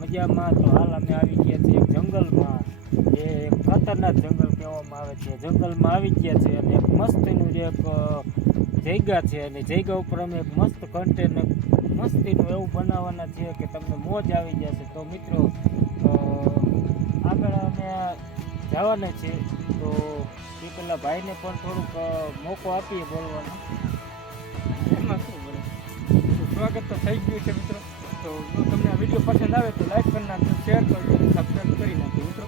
મજામાં. તો હાલ અમે આવી ગયા છીએ એક જંગલમાં, જે એક ખતરનાક જંગલ કહેવામાં આવે છે. જંગલમાં આવી ગયા છે અને એક મસ્તીનું જે એક જગ્યા છે, અને જગ્યા ઉપર અમે એક મસ્ત કન્ટેનર મસ્તીનું એવું બનાવવાના છીએ કે તમને મોજ આવી જશે. તો મિત્રો આગળ અમે જવાના છીએ, તો એ પેલા ભાઈને પણ થોડુંક મોકો આપીએ બોલવાનો. એમાં શું બોલે, સ્વાગત તો થઈ ગયું છે મિત્રો. તો જો તમને આ વિડીયો પસંદ આવે તો લાઈક કરી નાખજો, શેર કરજો અને સબસ્ક્રાઈબ કરી નાખજો મિત્રો.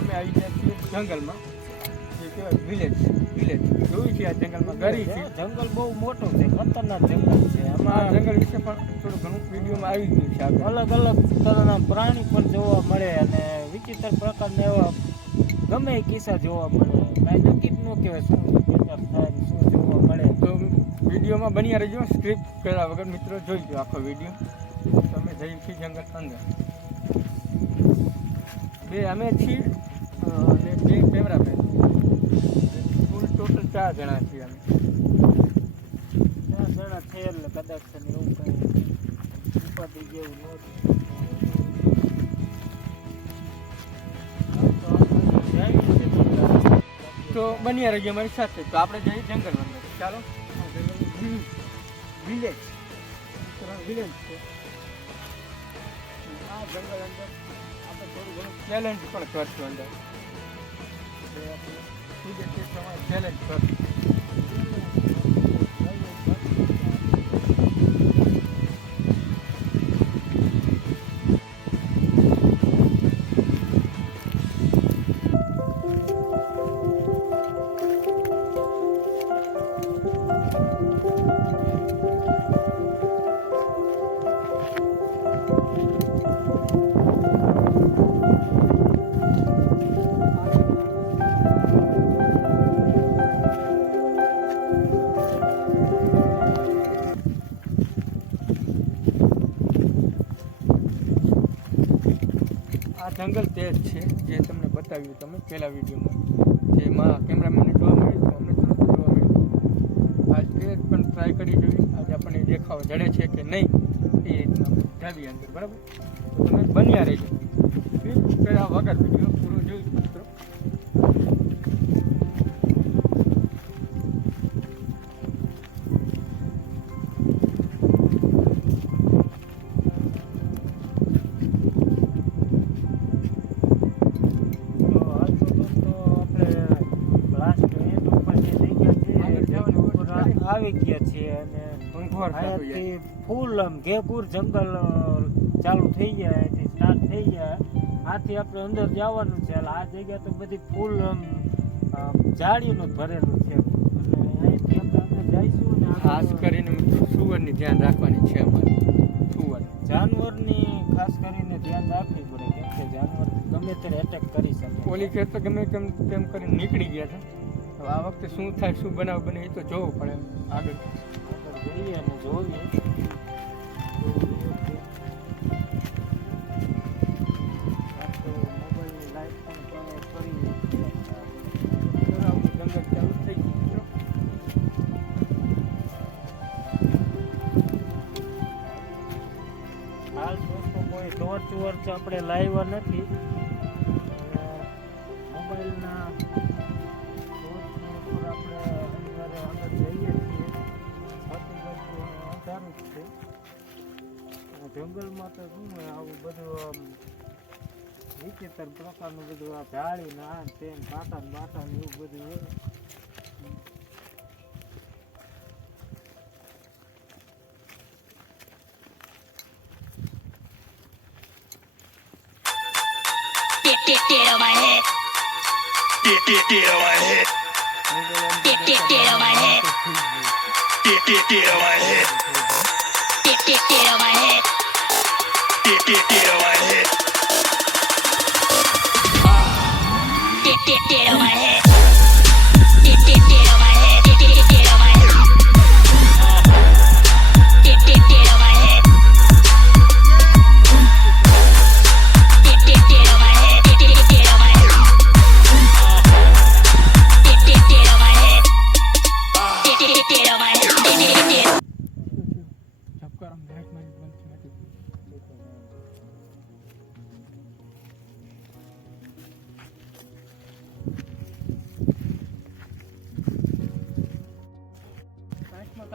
અમે આવી ગયા છીએ જંગલમાં, જે કહેવાય વિલેજ જોયું છે. આ જંગલમાં ગરી છે. જંગલ બહુ મોટું છે, ખતરનાક જંગલ છે. આ આમાં જંગલ વિશે પણ થોડું ઘણું વિડીયોમાં આવી ગયું છે. આગળ અલગ અલગ તરના પ્રાણી પણ જોવા મળે અને વિચિત્ર પ્રકારના એવા ગમે એ કિસ્સા જોવા મળે. કાંઈ નક્કી જ ન કહેવાય શું થાય શું જોવા મળે. તો વિડીયોમાં બન્યા રહેજો, સ્ક્રિપ્ટ કર્યા વગર મિત્રો જોઈ લો આખો વિડીયો. તો અમે જઈએ છીએ જંગલ અંદર. અમે છીએ અને બે કેમેરામેન, કુલ ટોટલ 4 જણા છીએ અમે. 4 જણા છે એટલે કદાચ છે ને એવું કંઈ ઉપાધિ જેવું નહોતું. તો બન્યા રહેજો અમારી સાથે. તો આપણે જઈએ જંગલ અંદર. ચાલો, વિલેજ છે. આ જંગલ અંદર આપણે થોડું ઘણું ચેલેન્જ પણ કરશું અંદર. ચેલેન્જ કરશું. આ જંગલ તે જ છે જે તમને બતાવ્યું તમે પહેલા વિડીયોમાં, જેમાં કેમેરામેનને જોવા મળ્યું તો અમને તો નથી જોવા મળ્યું. આજ તે પણ ટ્રાય કરી જોઈએ. આજે આપણને દેખાવ જડે છે કે નહીં એ રીતના આપણે જાવીએ અંદર. બરાબર, તો તમે બન્યા રહેજો. કર્યા વગર વિડીયો પૂરો જોઈ મિત્રો. આવી ગયા છીએ અને અહીંયાથી ફૂલ આમ ઘેઘૂર જંગલ ચાલુ થઈ ગયા, અહીંથી સ્ટાર્ટ થઈ ગયા. આથી આપણે અંદર જવાનું છે. આ જગ્યા તો બધી ફૂલ આમ ઝાડીનું જ ભરેલું છે. અને અહીંથી આપણે અંદર જઈશું ને ખાસ કરીને મિત્રો સુવરની ધ્યાન રાખવાની છે અમારે. સુવર જાનવરની ખાસ કરીને ધ્યાન રાખવી પડે, કેમ કે જાનવર ગમે ત્યારે એટેક કરી શકે. ઓલી ખેર તો ગમે તેમ કરીને નીકળી ગયા છે. હવે આ વખતે શું થાય, શું બનાવ બને એ તો જોવું પડે. આગળ જઈએ અને જોઈએ. મોબાઈલની લાઈટ પણ કરી જંગલ ચાલુ થઈ ગયું મિત્રો. હાલ દોસ્તો કોઈ ટોર્ચ વોર્ચ આપણે લાવ્યા નથી. મોબાઈલના ટોર્ચની ઉપર આપણે આગળ જઈએ છીએ. અંધારું જ છે. જંગલમાં તો શું હોય, આવું બધું વિચિત્ર પ્રકારનું બધું આ ઝાડી ને આ તેમ કાંટા ને બાટા ને એવું બધું હોય. Get on my head. Get on my head. Get on my head. Get on my head. Get on my head. Get on my head. Get on my head. Get on my head. Get on my head. Get on my head.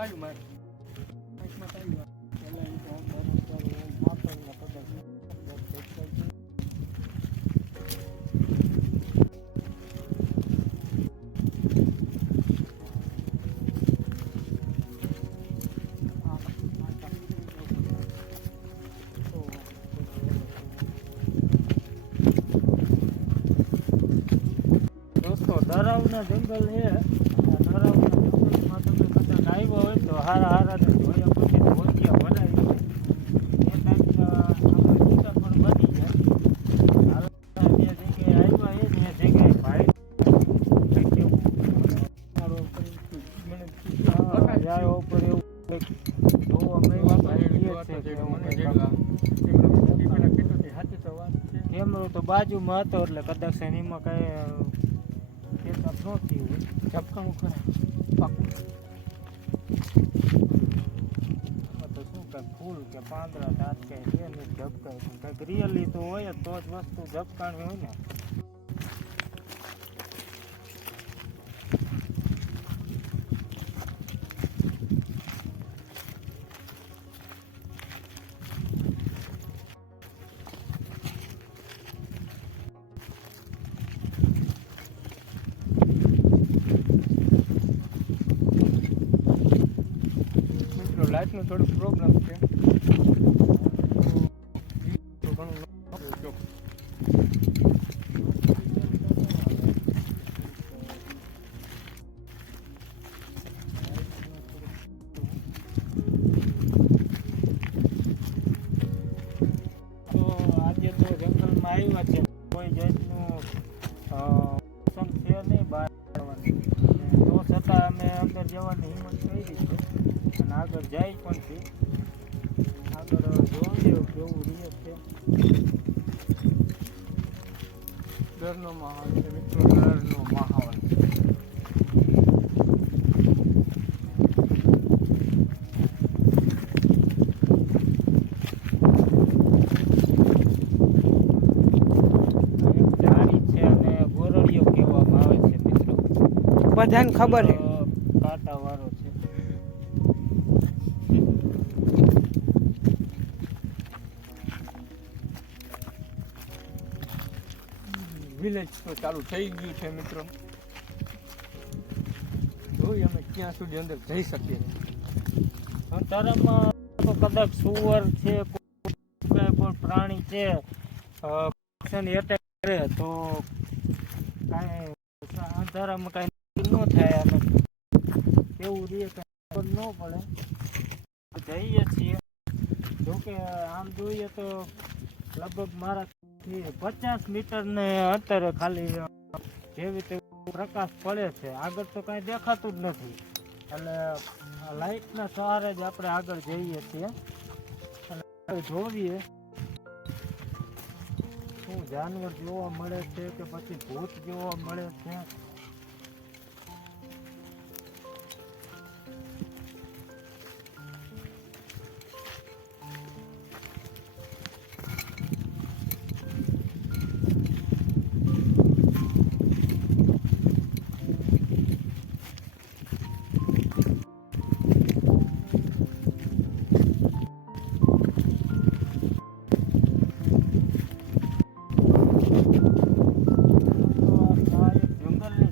તાળ્યું મારે આંખમાં તાળ્યું. પેલા ઈ તો અંદર આપણને કદાચ દોસ્તો દરાવના જંગલ છે. દરાવના જંગલમાં તમે કદાચ આવ્યા હોય તો હારા ને જોયા પછી ભોજિયા બનાવી હોય એ ટાઈપના આપણે ચિકન પણ બની જાય. હાલ જે જગ્યાએ આવ્યા એ ને જગ્યાએ ભાઈ કેવું મારો કરીને મને જાય ઉપર એવું કંઈક જોવા મળ્યું. કેમેરો તો બાજુમાં હતો એટલે કદાચ એમાં કઈ ચેકઅપ ન થયું હોય. ઝપકાણું ખરા પાકું. એમાં તો શું કંઈક ફૂલ કે પાંદડા દાંત કંઈ છે નહીં ઝપકાય પણ કંઈક રિયલી તો હોય જ તો જ વસ્તુ ઝપકાણી હોય ને. લાઇટનો થોડો પ્રોબ્લેમ છે તો ઘણું જો તો આજે તો જંગલમાં આવ્યા છે કોઈ જાતનું નુકસાન છે નહીં બહાર જવાનું. તો છતાં અમે અંદર જવાની હિંમત કરી છે અને આગળ જાય પણ છે. આગળ જોઈએ કેવું રીએ છે. ડરનો માહોલ છે મિત્રો, ડરનો માહોલ. ઝાડી છે અને ગોરડીઓ કહેવામાં આવે છે મિત્રો. બધાને ખબર છે. કાંટા વાળો છે. વિલેજ તો ચાલુ થઈ ગયું છે મિત્રો. જોઈએ અમે ક્યાં સુધી અંદર જઈ શકીએ. અંતરમાં તો કદાચ સુવર છે કોઈ પ્રાણી છે એટેક કરે તો કાંઈ અંધારામાં કાંઈ ન થાય અને એવું રીએ કાંઈ ન પડે. જઈએ છીએ જોકે આમ જોઈએ તો લગભગ મારાથી 50 મીટરને અંતરે ખાલી જેવી તે પ્રકાશ પડે છે. આગળ તો કાંઈ દેખાતું જ નથી એટલે લાઇટના સહારે જ આપણે આગળ જઈએ છીએ અને જોઈએ શું જાનવર જોવા મળે છે કે પછી ભૂત જોવા મળે છે.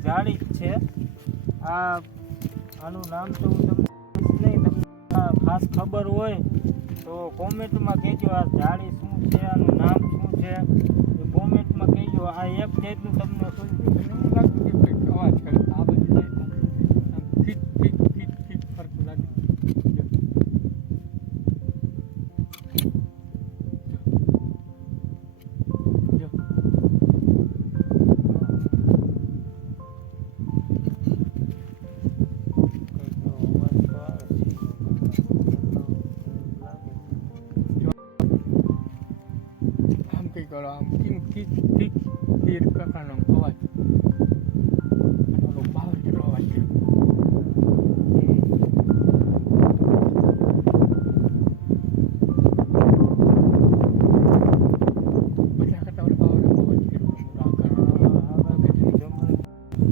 ઝાડી જ છે આનું નામ તો હું તમને નહીં, તમને ખાસ ખબર હોય તો કોમેન્ટમાં કહેજો આ ઝાડી શું છે, આનું નામ શું છે એ કોમેન્ટમાં કહેજો. આ એક જાતનું તમને શું એવું લાગતું કે કંઈક અવાજ કરે આ બધી જાતનું આમ ફીટ ફીટ ફીટ ફીટ ફરતું લાગે. જો આમ કંઈક આમ કેમ ઠીક ઠીક એ પ્રકારનો અવાજ. અને ઓલો બાવળ જેટલો અવાજ કર્યો. બધા કરતા ઓલો બાવળનો અવાજ કર્યો.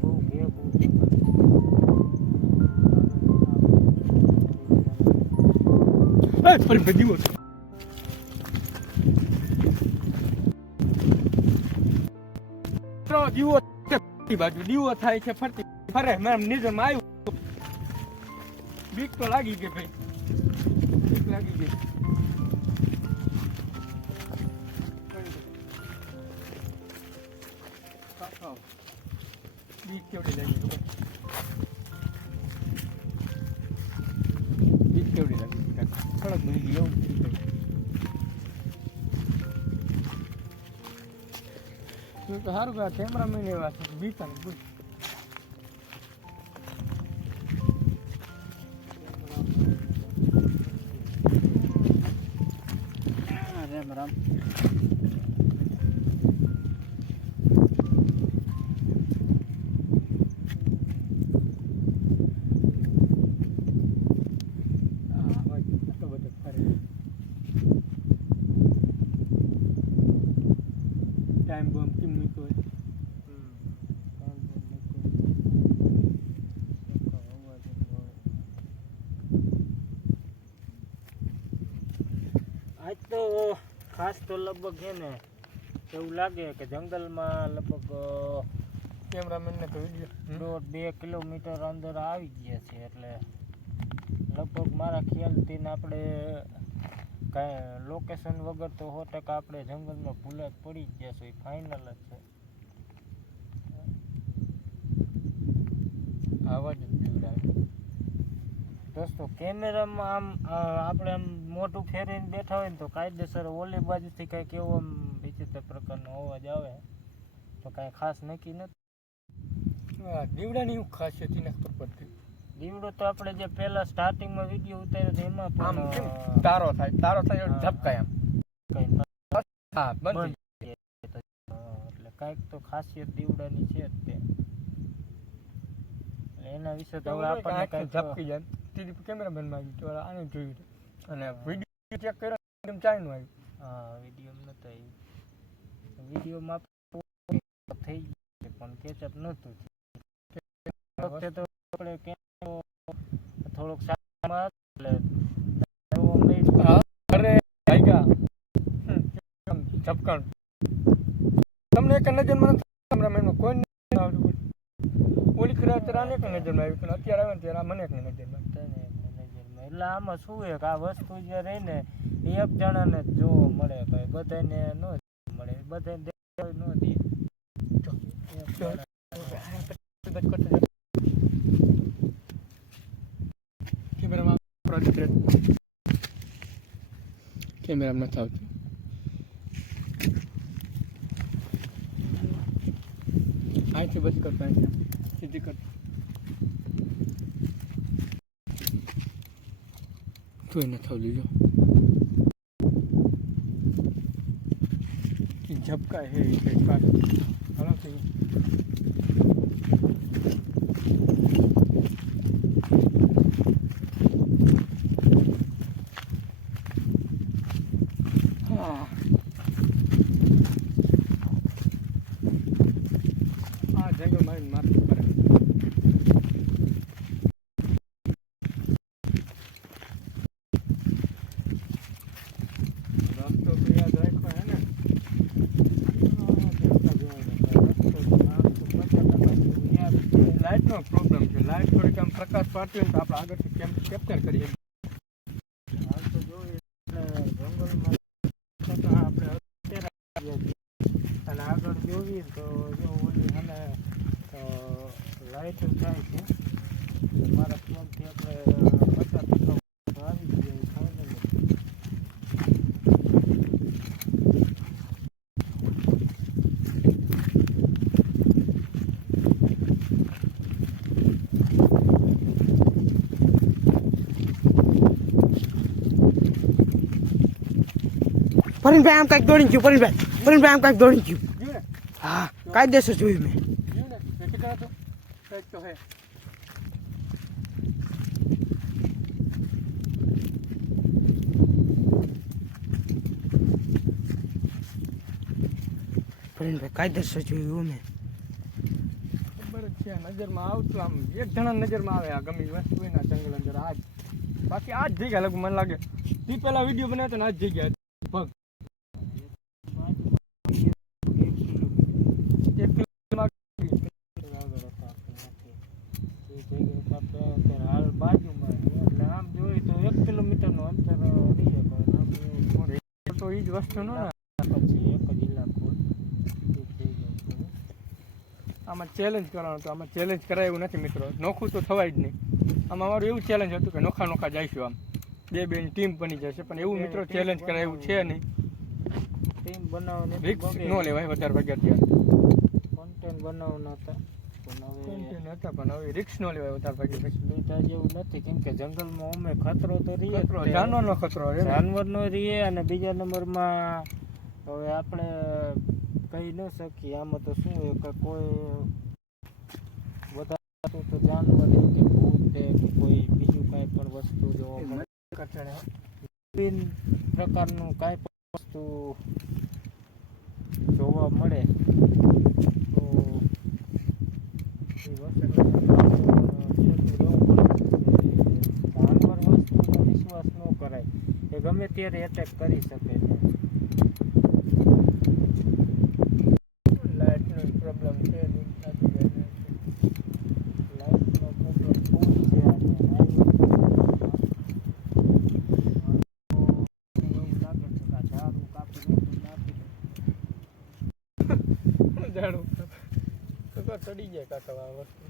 બહુ ઘેર બહુ પણ દીવો દીવો બાજુ દીવો થાય છે ફરતી ફરે મેમ નિઝમ આવ્યું બીક તો લાગી ગઈ ભાઈ બીક લાગી ગઈ બીક કેવડી લાગી ખબર બીક કેવડી લાગી સડક મળી ગઈ એવું તો સારું કે કેમેરામેન એવા છે બીતા ને બોલ રામ રામ ટાઈમ બોમ્બ કેમ મૂક્યો હોય આજ તો ખાસ તો લગભગ છે ને એવું લાગે કે જંગલમાં લગભગ કેમેરામેન ને તો વિડીયો 1.5-2 કિલોમીટર અંદર આવી ગયા છે એટલે લગભગ મારા ખ્યાલથી ને આપણે કાંઈ લોકેશન વગર તો 100% આપણે જંગલમાં ભૂલા જ પડી જ ગયા છે એ ફાઇનલ જ છે આવા જ બીવડાવે દોસ્તો કેમેરામાં આમ આપણે આમ મોઢું ફેરીને બેઠા હોય ને તો કાયદેસર ઓલી બાજુથી કંઈક એવો આમ વિચિત્ર પ્રકારનો અવાજ આવે તો કાંઈ ખાસ નક્કી નથી દીવડાની શું ખાસિયત એના ખબર પડતી દીવડો તો આપણે જે પહેલા સ્ટાર્ટિંગમાં વિડીયો ઉતાર્યો હતો એમાં આમ પણ કેમ તારો થાય ઝપકાય આમ કંઈ હા બંધ બંધ એટલે કાંઈક તો ખાસિયત દીવડાની છે જ તે એના વિશે તો હવે આપણને કંઈક ઝપકી જાય તીજી કેમેરામેન માં આવ્યું તો આને જોયું અને વિડીયો ચેક કર્યો એકદમ ચાઇનું આવ્યું હા વિડીયોમાં નહોતું આવ્યું વિડીયોમાં થઈ ગયું પણ કેચઅપ નહોતું વખતે તો આપણે કેમેરો થોડોક સારામાં એટલે અરે ભાઈગા ઝપકાણ તમને એક નજરમાં કેમેરામેનમાં કોઈ નહીં આવડતું ઓલી ખરા અત્યારે આને એક નજરમાં આવ્યું પણ અત્યારે આવે ને ત્યારે મને એક નજરમાં એટલે આમાં શું છે કે આ વસ્તુ જે રહી ને એ એક જણાને જ જોવા મળે ભાઈ બધાને ન મળે બધાને દેખાય ન દે કેમેરામાં નથી આવતું અહીંથી બસ કરતા સીધી કરતા તોય નથી આવતું જો ઝપકાય હે ઘણો થઈ જંગલ મારી મારતું કરે રસ્તો તો યાદ રાખો હે ને લાઇટનો પ્રોબ્લેમ છે લાઇટ થોડીક આમ પ્રકાશ પાડતી હોય તો આપણે આગળથી કેપ્ચર કરીએ હાલ તો જોઈએ જંગલમાં આપણે અને આગળ જોઈએ તો જો ઓલી અને લાઇટ થાય છે મારા ખ્યાલથી આપણે 50% આવી ગયા ફાઇનલ પરેશભાઈ આમ કાંઈક દોડી ગયું પરેશભાઈ આમ કાંઈક દોડી ગયું હા કાયદેસર જોયું મેં કેટલા હતો કંઈક તો હે પરેશભાઈ કાયદેસર જોયું મેં ખબર જ છે નજરમાં આવતું આમ એક જણા નજરમાં આવે આ ગમે વસ્તુ હોય ને જંગલ અંદર આજ બાકી આજ જગ્યા લગભગ મને લાગે તી પેલા વિડીયો બનાવ્યો તો ને આજ જગ્યા પગ 1 કિલોમીટર હાલ બાજુમાં એટલે આમ જોઈએ તો 1 કિલોમીટરનું અંતર રહીએ તો એ જ વસ્તુ નો ને પછી એક જ ઇલાકો આમાં ચેલેન્જ કરવાનું તો આમાં ચેલેન્જ કરાય એવું નથી મિત્રો, નોખું તો થવાય જ નહીં. આમાં મારું એવું ચેલેન્જ હતું કે નોખા જઈશું, આમ બેની ટીમ બની જશે, પણ એવું મિત્રો ચેલેન્જ કરાય એવું છે નહીં. ટીમ બનાવવાની રિક્સ ન લેવાય વધારે વાગ્યા ત્યારે કોન્ટેન્ટ બનાવવાના હતા પણ કોન્ટેન્ટ હતા, પણ હવે રિક્સ ન લેવાય વધારે વાગ્યા પછી. લીધા જેવું નથી કેમ કે જંગલમાં અમે ખતરો તો રહીએ જ તે. જાનવરનો ખતરો રહે ને. જાનવરનો રહીએ અને બીજા નંબરમાં હવે આપણે કહી ન શકીએ આમાં તો શું હોય કે કોઈ વધારે તો જાનવર હોય કે ભૂત છે કે કોઈ બીજું કાંઈ પણ વસ્તુ જોવા મળે વિભિન્ન પ્રકારનું કાંઈ પણ વસ્તુ જોવા મળે તો એ વસ્તુ જાનવર વસ્તુનો વિશ્વાસ ન કરાય, એ ગમે ત્યારે એટેક કરી શકે છે. લાઇટનો પ્રોબ્લેમ છે, લાઈટનો પ્રોબ્લેમ ખૂબ છે અને એવું લાગે છે કે આ ઝાડું કાપી નાખી જાણું તો ચડી જાય કાકા આ વસ્તુ.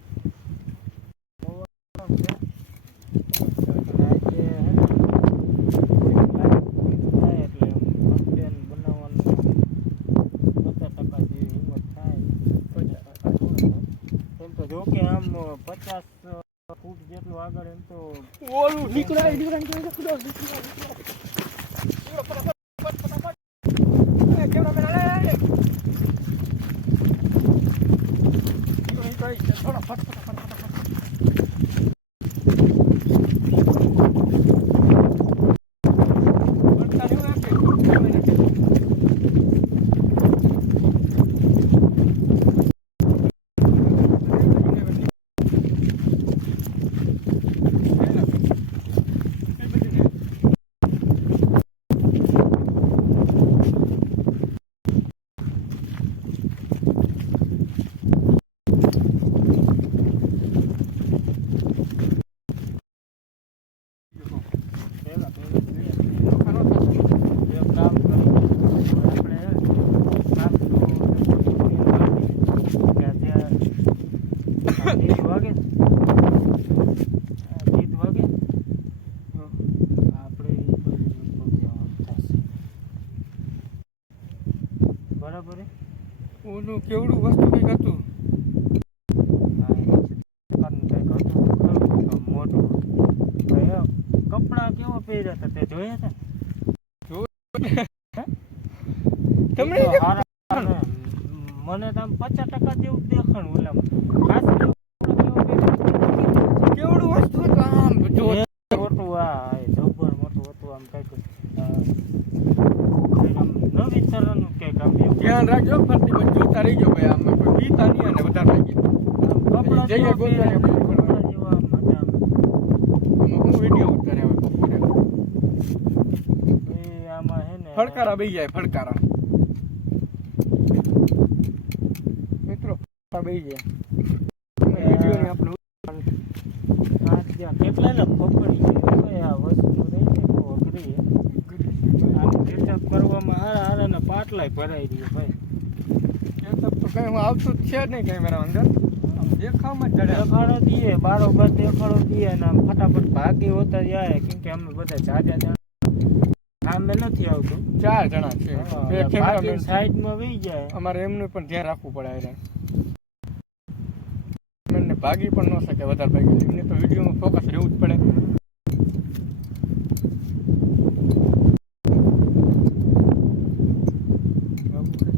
જોકે આમ 50 ફૂટ જેટલું આગળ એમ તો ઓલું નીકળાય બરાબર ઓલું કેવડું વસ્તુ કંઈક હતું મોટું કપડા કેવો પહેર્યા હતા તે જોયા હતા તમને તો હારા મને તો આમ 50% જેવું દેખાણું ઓલામાં ખાસ કેવડું વસ્તુ હતું આમ જો મોટું આ જબર મોટું હતું આમ કઈક આમ નવી તરહનું કંઈક આમ એવું ધ્યાન રાખજો ફરતી બધું જોતા રહી ગયો ભાઈ આમ કોઈ બીતા નહીં અને વધારે લાગી કપડા જઈએ ગોતવા ને કપડા જેવા હતા હું વિડીયો ઉતારે હવે બપોરે એ આમાં હે ને ફડકારા બેહી જાય ફડકારા મિત્રો બેહી જાય વિડીયો ને આપણે કેટલા પકડી છે આ વસ્તુ રહી ને બહુ અઘરી આમ સેટઅપ કરવામાં હારા ને પાટલાય ભરાઈ રહ્યો ભાઈ સેટઅપ તો કઈ હું આવતું જ છે જ નહીં કેમેરા અંદર આમ દેખાવમાં જ ચડે દેખાડો દઈએ બારોબાર દેખાડો દઈએ ને આમ ફટાફટ ભાગી હોતા જાય કેમ કે અમે બધા જાજા જણા સામે નથી આવતું 4 જણા છે બે કેમેરામેન સાઈડમાં વહી જાય અમારે એમનું પણ ધ્યાન રાખવું પડે એને એમને ભાગી પણ ન શકે વધારે ભાગી એમને તો વિડીયોમાં ફોકસ રહેવું જ પડે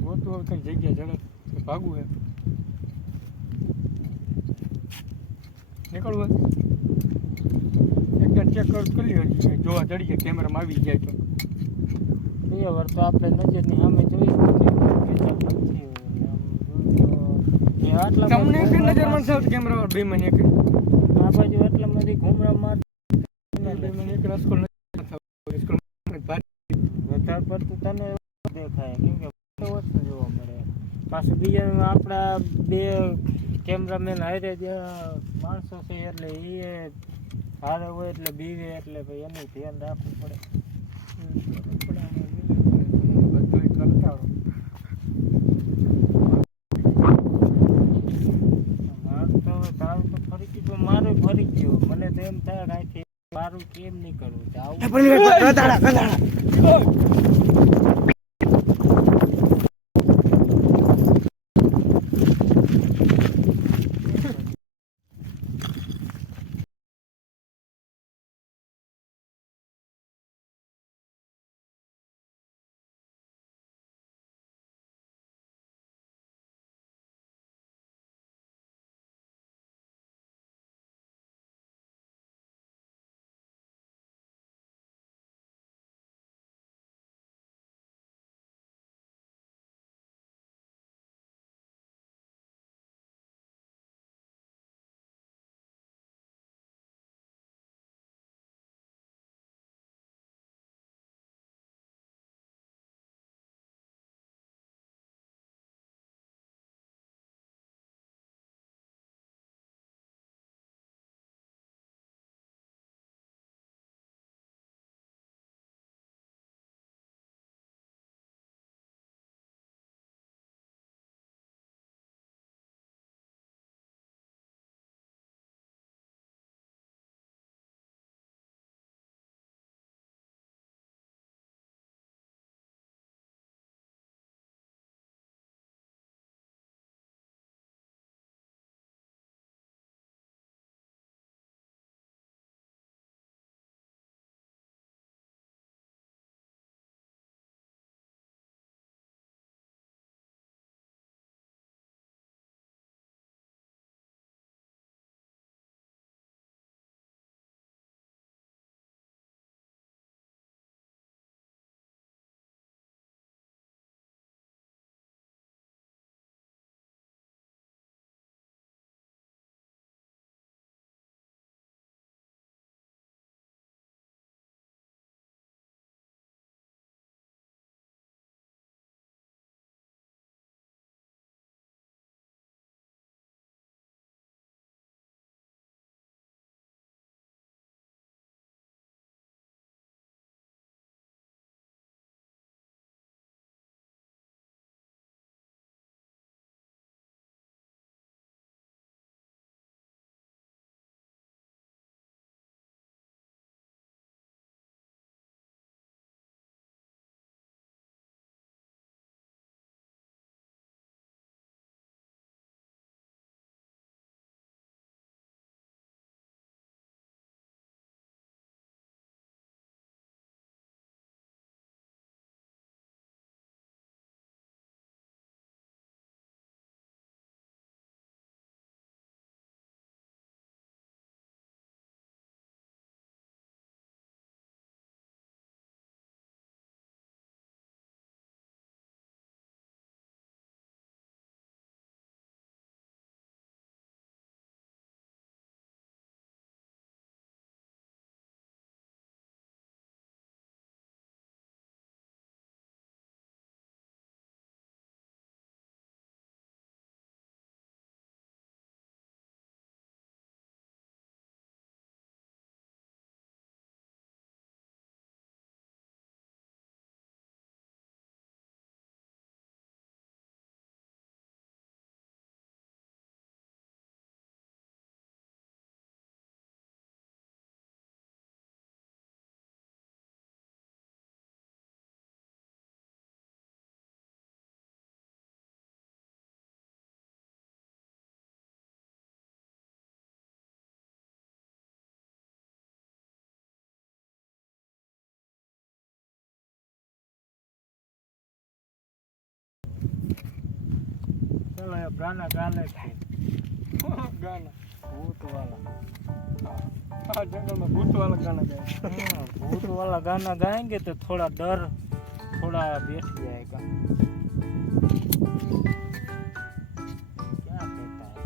ગોતું હવે કઈ જગ્યા જડે ભાગવું એમ નીકળવું એકદમ ચેક કરી લ્યો જોવા ચડી જાય કેમેરામાં આવી જાય તો બે વાર તો આપણે નજરની સામે જોઈ તમને એક નજરમાં સાવ કેમેરા બે મને એક આ બાજુ એટલા બધી ઘુમરા માર બે મને એક રસકો કરતું તને દેખાય કેમ કે ઓછું જોવા મળે. પાછું બીજા આપણા બે કેમેરામેન હારે જે માણસો છે એટલે એ હારે હોય એટલે બીવે એટલે ભાઈ એનું ધ્યાન રાખવું પડે. બધું કરતા હોય. મારું તો હવે તારું તો ફરી ગયું પણ મારું ફરી ગયું. મને તો એમ થાય કે અહીંથી મારું કેમ નહીં કરવું તો આવું પરેશભાઈ ગધાડા चलो ये गाना गा लेते ગાના भूत वाला આ જંગલમાં ભૂત વાળા ગાના ગાય. भूत वाला गाना गाएंगे तो थोड़ा डर थोड़ा बैठ जाएगा. क्या कहता है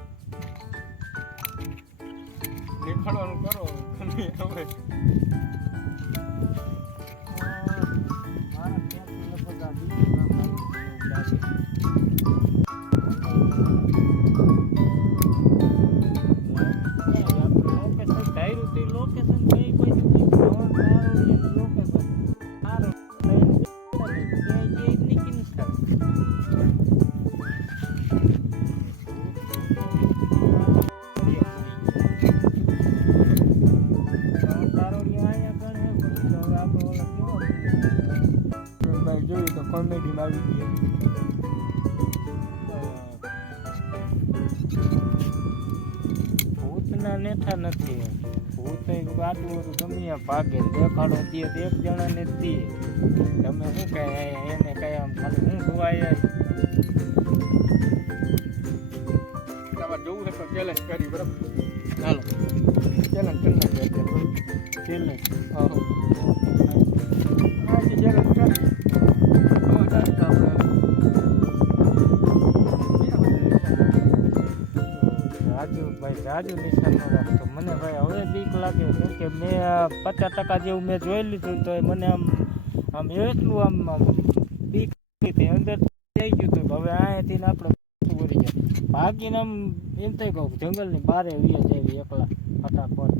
દેખાડવાનું કરો તમે હવે. मारा क्या આવી ગયો. ભૂતના નેઠા નથી. ભૂત આટલું બધું ગમે ત્યાં ભાગે દેખાડો દે તો એક જણાને જ દે. તમે શું કહે એને કઈ આમ ખાલી હું જોવાય તમારે જોવું છે તો ચેલેન્જ કરી બરાબર. ચાલો ચેલેન્જ કરી નાખીએ અત્યારે. છેલ્લે હા આજે ચેલેન્જ કરી રાજુ નિશાન ન રાખતો. મને ભાઈ હવે બીક લાગે કેમ કે મેં 50% જેવું મેં જોઈ લીધું તો મને આમ એટલું આમ બીક હતી અંદર થઈ ગયું હતું. હવે અહીંયાથી આપણે ઉડી જાય ભાગીને આમ એમ થઈ ગયું જંગલની બારે વીએ જાય એકલા ફટાફટ.